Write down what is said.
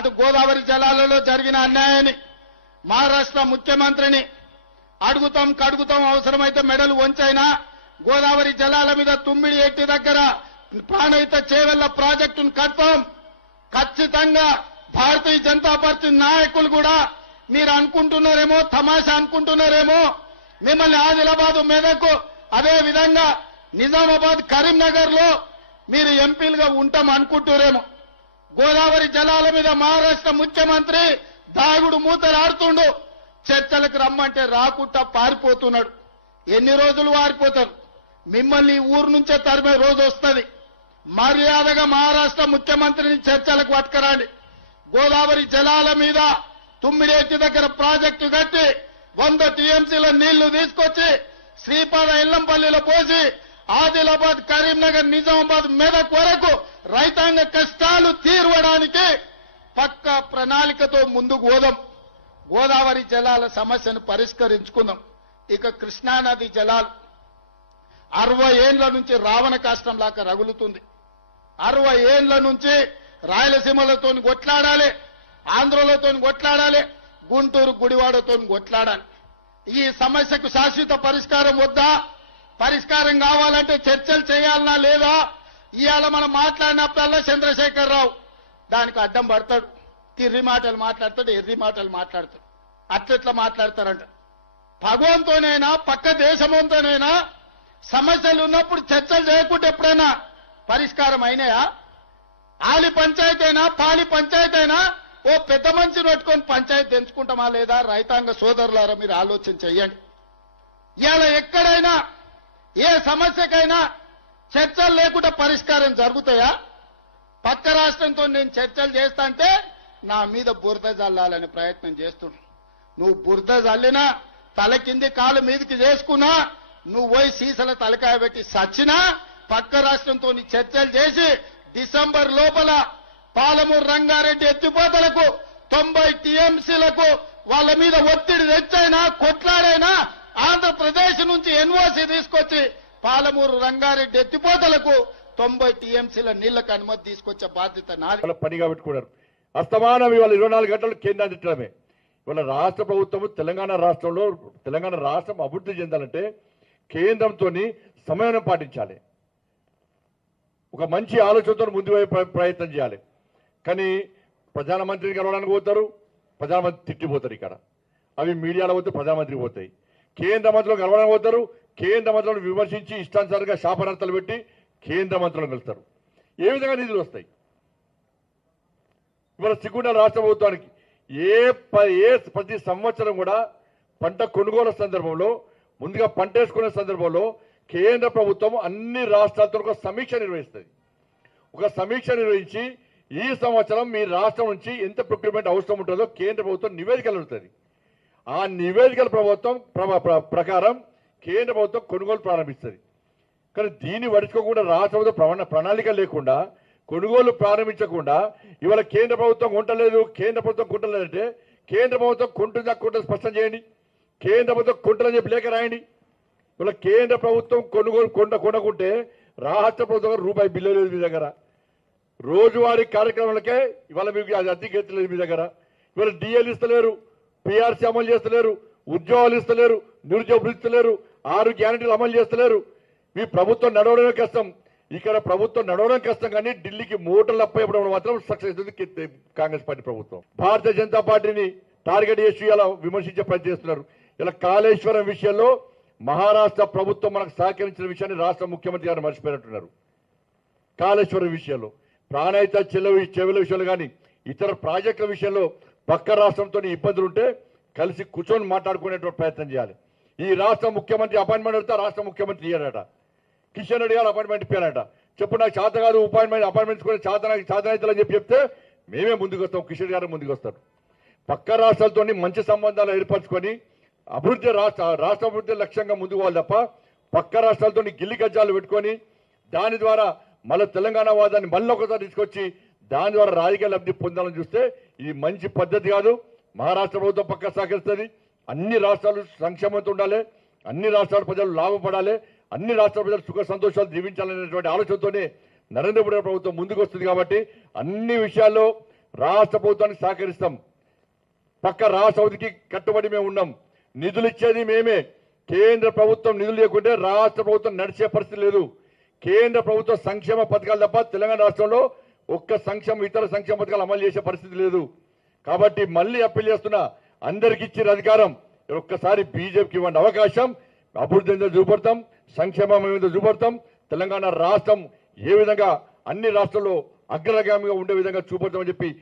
అటు గోదావరి జలాలలో జరిగిన అన్యాయాన్ని మహారాష్ట్ర ముఖ్యమంత్రిని కడుగుతాం అవసరమైతే మెడలు వంచైనా గోదావరి జలాల మీద తుమ్మిడి ఎట్టి దగ్గర ప్రాణహిత చేవెళ్ల ప్రాజెక్టును కడతాం. ఖచ్చితంగా భారతీయ జనతా పార్టీ నాయకులు కూడా మీరు అనుకుంటున్నారేమో, తమాషా అనుకుంటున్నారేమో, మిమ్మల్ని ఆదిలాబాద్ మెదక్ అదే విధంగా నిజామాబాద్ కరీంనగర్ లో మీరు ఎంపీలుగా ఉంటాం అనుకుంటున్నారేమో. గోదావరి జలాల మీద మహారాష్ట్ర ముఖ్యమంత్రి దాగుడు మూతలు ఆడుతుండు. చర్చలకు రమ్మంటే రాకుండా పారిపోతున్నాడు. ఎన్ని రోజులు వారిపోతారు? మిమ్మల్ని ఊరు నుంచే తరిమే రోజు వస్తుంది. మర్యాదగా మహారాష్ట్ర ముఖ్యమంత్రిని చర్చలకు పట్టుకురండి. గోదావరి జలాల మీద తుమ్మిడేటి దగ్గర ప్రాజెక్టు కట్టి 100 టీఎంసీల నీళ్లు తీసుకొచ్చి శ్రీపాద ఎల్లంపల్లిలో పోసి ఆదిలాబాద్ కరీంనగర్ నిజామాబాద్ మెదక్ వరకు రైతాంగ కష్టాలు తీర్వడానికి పక్కా ప్రణాళికతో ముందుకు పోదాం. గోదావరి జలాల సమస్యను పరిష్కరించుకుందాం. ఇక కృష్ణానది జలాలు 60 ఏండ్ల నుంచి రావణ కాష్టం లాగా రగులుతుంది. 60 ఏండ్ల నుంచి రాయలసీమలతో కొట్లాడాలి, ఆంధ్రలతో కొట్లాడాలి, గుంటూరు గుడివాడతో కొట్లాడాలి. ఈ సమస్యకు శాశ్వత పరిష్కారం వద్దా? పరిష్కారం కావాలంటే చర్చలు చేయాలనా లేదా? ఇవాళ మనం మాట్లాడినప్పుడల్లా చంద్రశేఖరరావు దానికి అడ్డం పడతాడు. తిర్రి మాటలు మాట్లాడతాడు, ఎర్రి మాటలు మాట్లాడతాడు. అట్లెట్లా మాట్లాడతారంట. భగవంతోనైనా పక్క దేశంతోనైనా సమస్యలు ఉన్నప్పుడు చర్చలు చేయకుంటే ఎప్పుడైనా పరిష్కారం అయినాయా? ఆలి పంచాయతీ అయినా పాలి పంచాయతీ అయినా ఓ పెద్ద మనిషిని పెట్టుకొని పంచాయతీ ఎంచుకుంటామా లేదా? రైతాంగ సోదరులారా మీరు ఆలోచన చెయ్యండి. ఇవాళ ఎక్కడైనా ఏ సమస్యకైనా చర్చలు లేకుండా పరిష్కారం జరుగుతాయా? పక్క రాష్ట్రంతో నేను చర్చలు చేస్తా అంటే నా మీద బురద జల్లాలనే ప్రయత్నం చేస్తున్నాను. నువ్వు బురద జల్లినా తల కింది కాలు మీదకి చేసుకున్నా నువ్వు పోయి సీసల తలకాయ పెట్టి సచ్చినా పక్క రాష్ట్రంతో చర్చలు చేసి డిసెంబర్ లోపల పాలమూరు రంగారెడ్డి ఎత్తిపోతలకు 90 టీఎంసీలకు వాళ్ళ మీద ఒత్తిడి తెచ్చైనా కొట్లాడైనా ఆంధ్రప్రదేశ్ నుంచి ఎన్ఓసీ తీసుకొచ్చి పాలమూరు రంగారెడ్డి ఎత్తిపోతలకు 90 టీఎంసీల నీళ్లకు అనుమతి తీసుకొచ్చే బాధ్యత నాది. పనిగా పెట్టుకున్నారు. అస్తమానం ఇవాళ 24 గంటలు కేంద్రాన్ని తిట్టడమే. ఇవాళ రాష్ట్ర ప్రభుత్వం తెలంగాణ రాష్ట్రం అభివృద్ధి చెందాలంటే కేంద్రంతో సమన్వయం పాటించాలి. ఒక మంచి ఆలోచనతో ముందు ప్రయత్నం చేయాలి. కానీ ప్రధానమంత్రిని కలవడానికి పోతారు, ప్రధానమంత్రి తిట్టిపోతారు. ఇక్కడ అవి మీడియాలో పోతే ప్రధానమంత్రికి పోతాయి. కేంద్ర మంత్రులు కలవడానికి పోతారు, కేంద్ర మంత్రులను విమర్శించి ఇష్టానుసారంగా శాపనార్థాలు పెట్టి కేంద్ర మంత్రులను కలుస్తారు. ఏ విధంగా నిధులు వస్తాయి? ఇవాళ సిగ్గుండాల రాష్ట్ర ప్రభుత్వానికి ప్రతి సంవత్సరం కూడా పంట కొనుగోలు సందర్భంలో ముందుగా పంట వేసుకునే సందర్భంలో కేంద్ర ప్రభుత్వం అన్ని రాష్ట్రాలతో ఒక సమీక్ష నిర్వహిస్తుంది. ఒక సమీక్ష నిర్వహించి ఈ సంవత్సరం మీ రాష్ట్రం నుంచి ఎంత ప్రొక్యూర్మెంట్ అవసరం ఉంటుందో కేంద్ర ప్రభుత్వం నివేదికలు ఉంటుంది. ఆ నివేదికల ప్రకారం కేంద్ర ప్రభుత్వం కొనుగోలు ప్రారంభిస్తుంది. కానీ దీన్ని పడుచుకోకుండా రాష్ట్ర ప్రభుత్వం ప్రణాళిక లేకుండా కొనుగోలు ప్రారంభించకుండా ఇవాళ కేంద్ర ప్రభుత్వం కొంటలేదు, కేంద్ర ప్రభుత్వం కొంటలేదంటే కేంద్ర ప్రభుత్వం కొంటుందా కొంటుంది స్పష్టం చేయండి. కేంద్ర ప్రభుత్వం కొంటలని చెప్పి లేఖ రాయండి. ఇవాళ కేంద్ర ప్రభుత్వం కొనుగోలు కొనకుంటే రాష్ట్ర ప్రభుత్వం రూపాయి బిల్లు లేదు మీ దగ్గర. రోజువారీ కార్యక్రమాలకే ఇవాళ మీకు అద్దెకెత్తలేదు మీ దగ్గర. ఇవాళ డిఎల్ ఇస్తలేరు, పిఆర్సీ అమలు చేస్తలేరు, ఉద్యోగాలు ఇస్తలేరు, నిరుద్యోగులు ఇస్తలేరు, 6 గ్యారెంటీలు అమలు చేస్తలేరు. మీ ప్రభుత్వం నడవడమే కష్టం. ఇక్కడ ప్రభుత్వం నడవడం కష్టం, కానీ ఢిల్లీకి మూటలు అప్పయ్యడం మాత్రం సక్సెస్ అవుతుంది కాంగ్రెస్ పార్టీ ప్రభుత్వం. భారతీయ జనతా పార్టీని టార్గెట్ చేసి ఇలా విమర్శించే ప్రయత్నం చేస్తున్నారు. ఇలా కాళేశ్వరం విషయంలో మహారాష్ట్ర ప్రభుత్వం మనకు సహకరించిన విషయాన్ని రాష్ట్ర ముఖ్యమంత్రి గారు మర్చిపోయినట్టున్నారు. కాళేశ్వరం విషయంలో ప్రాణహిత చెవుల విషయంలో కానీ ఇతర ప్రాజెక్టుల విషయంలో పక్క రాష్ట్రంతో ఇబ్బందులు ఉంటే కలిసి కూర్చొని మాట్లాడుకునేటువంటి ప్రయత్నం చేయాలి. ఈ రాష్ట్ర ముఖ్యమంత్రి అపాయింట్మెంట్ అడిగితే రాష్ట్ర ముఖ్యమంత్రి ఇయ్యారట. కిషన్ రెడ్డి గారు అపాయింట్మెంట్ ఇప్పారట. చెప్పు నాకు చేత కాదు అపాయింట్మెంట్స్ కూడా చేతనైతులని చెప్తే మేమే ముందుకు వస్తాం, కిషన్ రెడ్డి గారు ముందుకు వస్తారు. పక్క రాష్ట్రాలతో మంచి సంబంధాలు ఏర్పరచుకొని రాష్ట్ర అభివృద్ధి లక్ష్యంగా ముందుకు పోవాలి తప్ప పక్క రాష్ట్రాలతో గిల్లి గజ్జాలు పెట్టుకొని దాని ద్వారా మళ్ళీ తెలంగాణ వాదాన్ని మళ్ళీ ఒకసారి తీసుకొచ్చి దాని ద్వారా రాజకీయ లబ్ధి పొందాలని చూస్తే ఇది మంచి పద్ధతి కాదు. మహారాష్ట్ర ప్రభుత్వం పక్క సహకరిస్తుంది. అన్ని రాష్ట్రాలు సంక్షేమంతో ఉండాలి, అన్ని రాష్ట్రాల ప్రజలు లాభపడాలి, అన్ని రాష్ట్రాల ప్రజలు సుఖ సంతోషాలు జీవించాలనేటువంటి ఆలోచనతోనే నరేంద్ర మోడీ ప్రభుత్వం ముందుకు వస్తుంది. కాబట్టి అన్ని విషయాల్లో రాష్ట్ర ప్రభుత్వానికి సహకరిస్తాం. పక్క రాష్ట్ర అభివృద్ధికి కట్టుబడి మేము ఉన్నాం. నిధులు ఇచ్చేది మేమే. కేంద్ర ప్రభుత్వం నిధులు లేకుంటే రాష్ట్ర ప్రభుత్వం నడిచే పరిస్థితి లేదు. కేంద్ర ప్రభుత్వ సంక్షేమ పథకాలు తప్ప తెలంగాణ రాష్ట్రంలో ఒక్క ఇతర సంక్షేమ పథకాలు అమలు చేసే పరిస్థితి లేదు. కాబట్టి మళ్ళీ అప్పీల్ చేస్తున్నా, అందరికి ఇచ్చిన అధికారం ఒక్కసారి బీజేపీకి ఇవ్వండి అవకాశం. అభివృద్ధి మీద చూపడతాం, సంక్షేమం మీద చూపడతాం. తెలంగాణ రాష్ట్రం ఏ విధంగా అన్ని రాష్ట్రాల్లో అగ్రగామిగా ఉండే విధంగా చూపడతామని చెప్పి